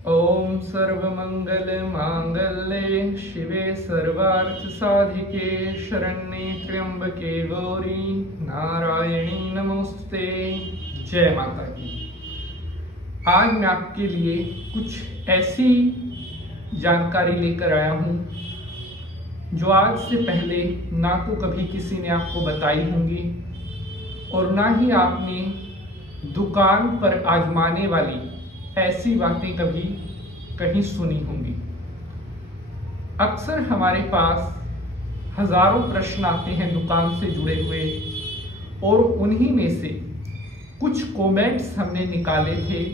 ओम सर्वमंगल मांगल्ये शिवे सर्वार्थ साधिके शरण्ये त्र्यंबके गौरी नारायणी नमोस्तुते। जय माता की। आज मैं आपके लिए कुछ ऐसी जानकारी लेकर आया हूं जो आज से पहले ना तो कभी किसी ने आपको बताई होंगी और ना ही आपने दुकान पर आजमाने वाली ऐसी बातें कभी कहीं सुनी होंगी। अक्सर हमारे पास हजारों प्रश्न आते हैं दुकान से जुड़े हुए, और उन्हीं में से कुछ कमेंट्स हमने निकाले थे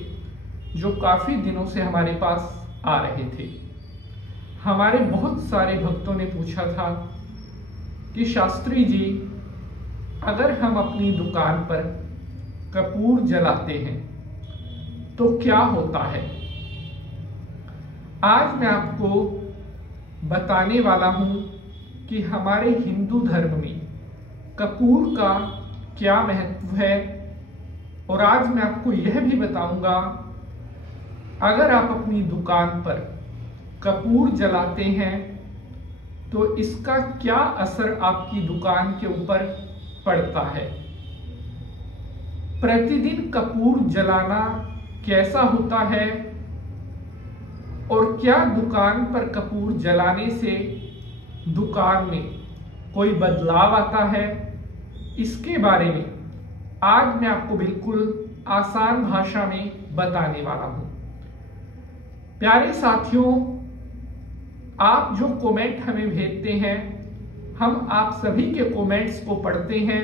जो काफी दिनों से हमारे पास आ रहे थे। हमारे बहुत सारे भक्तों ने पूछा था कि शास्त्री जी, अगर हम अपनी दुकान पर कपूर जलाते हैं तो क्या होता है। आज मैं आपको बताने वाला हूं कि हमारे हिंदू धर्म में कपूर का क्या महत्व है, और आज मैं आपको यह भी बताऊंगा अगर आप अपनी दुकान पर कपूर जलाते हैं तो इसका क्या असर आपकी दुकान के ऊपर पड़ता है। प्रतिदिन कपूर जलाना कैसा होता है, और क्या दुकान पर कपूर जलाने से दुकान में कोई बदलाव आता है, इसके बारे में आज मैं आपको बिल्कुल आसान भाषा में बताने वाला हूं। प्यारे साथियों, आप जो कमेंट हमें भेजते हैं, हम आप सभी के कमेंट्स को पढ़ते हैं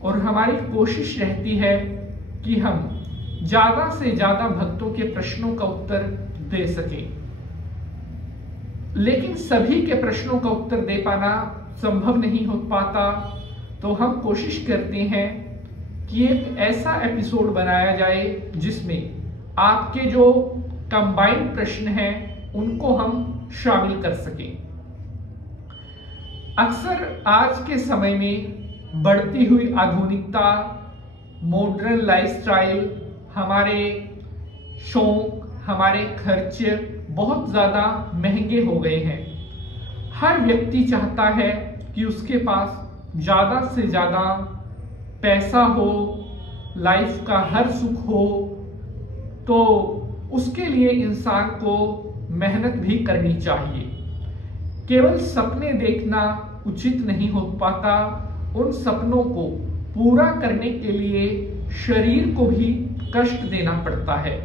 और हमारी कोशिश रहती है कि हम ज्यादा से ज्यादा भक्तों के प्रश्नों का उत्तर दे सकें। लेकिन सभी के प्रश्नों का उत्तर दे पाना संभव नहीं हो पाता, तो हम कोशिश करते हैं कि एक ऐसा एपिसोड बनाया जाए जिसमें आपके जो कंबाइंड प्रश्न हैं उनको हम शामिल कर सकें। अक्सर आज के समय में बढ़ती हुई आधुनिकता, मॉडर्न लाइफस्टाइल, हमारे शौक, हमारे खर्च बहुत ज्यादा महंगे हो गए हैं। हर व्यक्ति चाहता है कि उसके पास ज्यादा से ज्यादा पैसा हो, लाइफ का हर सुख हो, तो उसके लिए इंसान को मेहनत भी करनी चाहिए। केवल सपने देखना उचित नहीं हो पाता, उन सपनों को पूरा करने के लिए शरीर को भी कष्ट देना पड़ता है।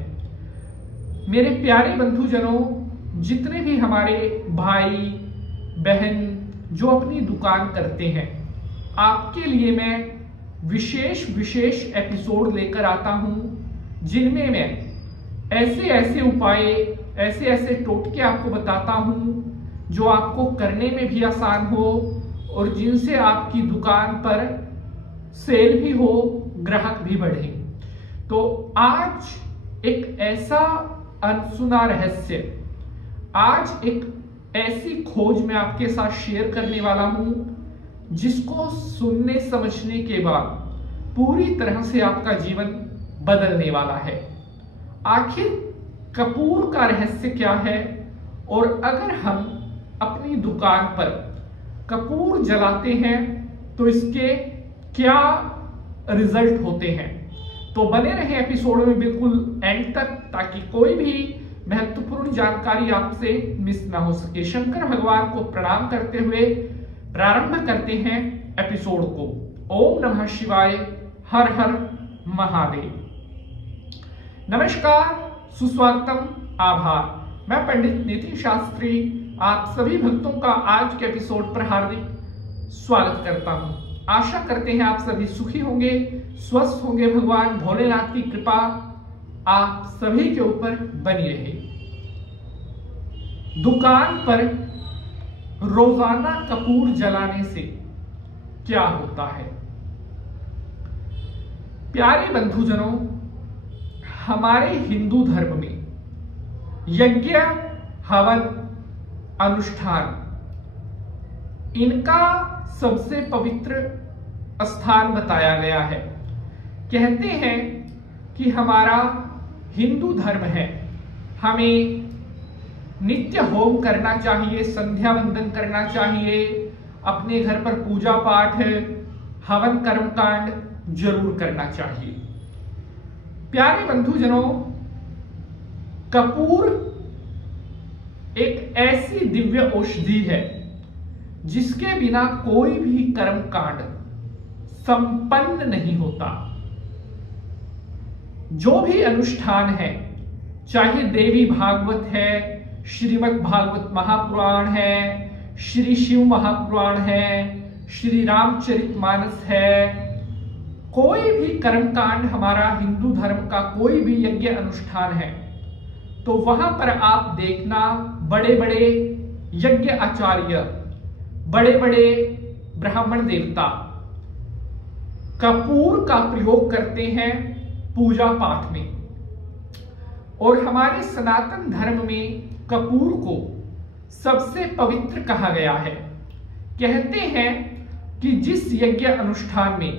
मेरे प्यारे बंधुजनों, जितने भी हमारे भाई बहन जो अपनी दुकान करते हैं, आपके लिए मैं विशेष एपिसोड लेकर आता हूं जिनमें मैं ऐसे ऐसे उपाय, ऐसे ऐसे टोटके आपको बताता हूं जो आपको करने में भी आसान हो और जिनसे आपकी दुकान पर सेल भी हो, ग्राहक भी बढ़े। तो आज एक ऐसा अनसुना रहस्य, आज एक ऐसी खोज मैं आपके साथ शेयर करने वाला हूं जिसको सुनने समझने के बाद पूरी तरह से आपका जीवन बदलने वाला है। आखिर कपूर का रहस्य क्या है, और अगर हम अपनी दुकान पर कपूर जलाते हैं तो इसके क्या रिजल्ट होते हैं। तो बने रहें एपिसोड में बिल्कुल एंड तक, ताकि कोई भी महत्वपूर्ण जानकारी आपसे मिस ना हो सके। शंकर भगवान को प्रणाम करते हुए प्रारंभ करते हैं एपिसोड को। ओम नमः शिवाय, हर हर महादेव। नमस्कार, सुस्वागतम, आभार। मैं पंडित नितिन शास्त्री आप सभी भक्तों का आज के एपिसोड पर हार्दिक स्वागत करता हूं। आशा करते हैं आप सभी सुखी होंगे, स्वस्थ होंगे। भगवान भोलेनाथ की कृपा आप सभी के ऊपर बनी रहे। दुकान पर रोजाना कपूर जलाने से क्या होता है। प्यारे बंधुजनों, हमारे हिंदू धर्म में यज्ञ, हवन, अनुष्ठान, इनका सबसे पवित्र स्थान बताया गया है। कहते हैं कि हमारा हिंदू धर्म है, हमें नित्य होम करना चाहिए, संध्या वंदन करना चाहिए, अपने घर पर पूजा पाठ, हवन कर्मकांड जरूर करना चाहिए। प्यारे बंधुजनों, कपूर एक ऐसी दिव्य औषधि है जिसके बिना कोई भी कर्मकांड संपन्न नहीं होता। जो भी अनुष्ठान है, चाहे देवी भागवत है, श्रीमद् भागवत महापुराण है, श्री शिव महापुराण है, श्री रामचरितमानस है, कोई भी कर्मकांड हमारा हिंदू धर्म का कोई भी यज्ञ अनुष्ठान है, तो वहां पर आप देखना बड़े बड़े यज्ञ आचार्य, बड़े बड़े ब्राह्मण देवता कपूर का प्रयोग करते हैं पूजा पाठ में। और हमारे सनातन धर्म में कपूर को सबसे पवित्र कहा गया है। कहते हैं कि जिस यज्ञ अनुष्ठान में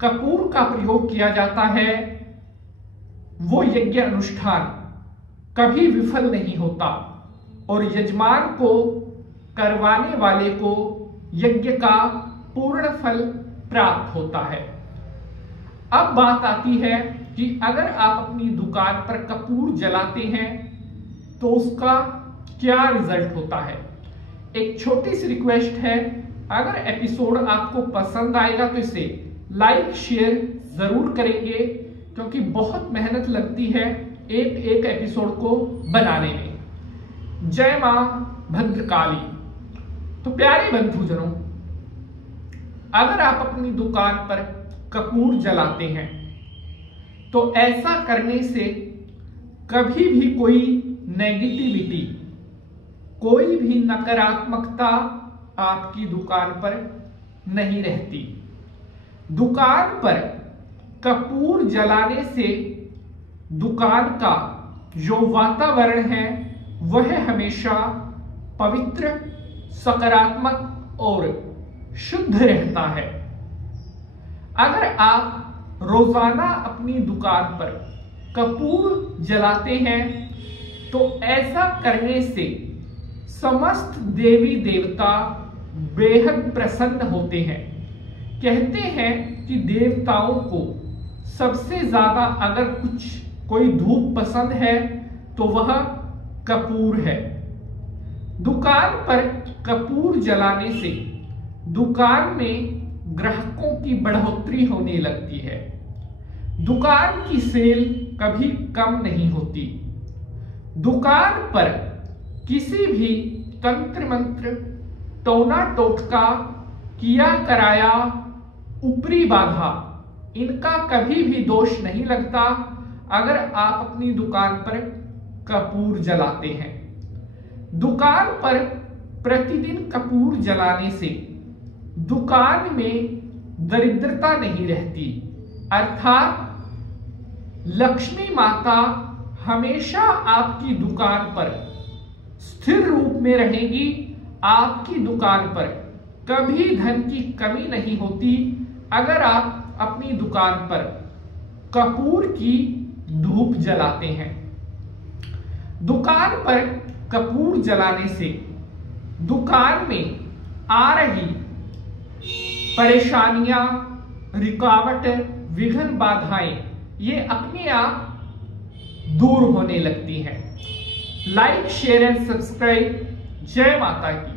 कपूर का प्रयोग किया जाता है, वो यज्ञ अनुष्ठान कभी विफल नहीं होता और यजमान को, करवाने वाले को यज्ञ का पूर्ण फल प्राप्त होता है। अब बात आती है कि अगर आप अपनी दुकान पर कपूर जलाते हैं तो उसका क्या रिजल्ट होता है। एक छोटी सी रिक्वेस्ट है, अगर एपिसोड आपको पसंद आएगा तो इसे लाइक शेयर जरूर करेंगे, क्योंकि बहुत मेहनत लगती है एक एक एपिसोड को बनाने में। जय मां भद्रकाली। तो प्यारे बंधुजनों, अगर आप अपनी दुकान पर कपूर जलाते हैं तो ऐसा करने से कभी भी कोई नेगेटिविटी, कोई भी नकारात्मकता आपकी दुकान पर नहीं रहती। दुकान पर कपूर जलाने से दुकान का जो वातावरण है वह हमेशा पवित्र, सकारात्मक और शुद्ध रहता है। अगर आप रोजाना अपनी दुकान पर कपूर जलाते हैं तो ऐसा करने से समस्त देवी देवता बेहद प्रसन्न होते हैं। कहते हैं कि देवताओं को सबसे ज्यादा अगर कोई धूप पसंद है तो वह कपूर है। दुकान पर कपूर जलाने से दुकान में ग्राहकों की बढ़ोतरी होने लगती है। दुकान की सेल कभी कम नहीं होती। दुकान पर किसी भी तंत्र मंत्र, टोना टोटका, किया कराया, ऊपरी बाधा, इनका कभी भी दोष नहीं लगता अगर आप अपनी दुकान पर कपूर जलाते हैं। दुकान पर प्रतिदिन कपूर जलाने से दुकान में दरिद्रता नहीं रहती, अर्थात लक्ष्मी माता हमेशा आपकी दुकान पर स्थिर रूप में रहेगी। आपकी दुकान पर कभी धन की कमी नहीं होती अगर आप अपनी दुकान पर कपूर की धूप जलाते हैं। दुकान पर कपूर जलाने से दुकान में आ रही परेशानियां, रुकावट, विघ्न, बाधाएं ये अपने आप दूर होने लगती हैं। Like, share and subscribe. जय माता की।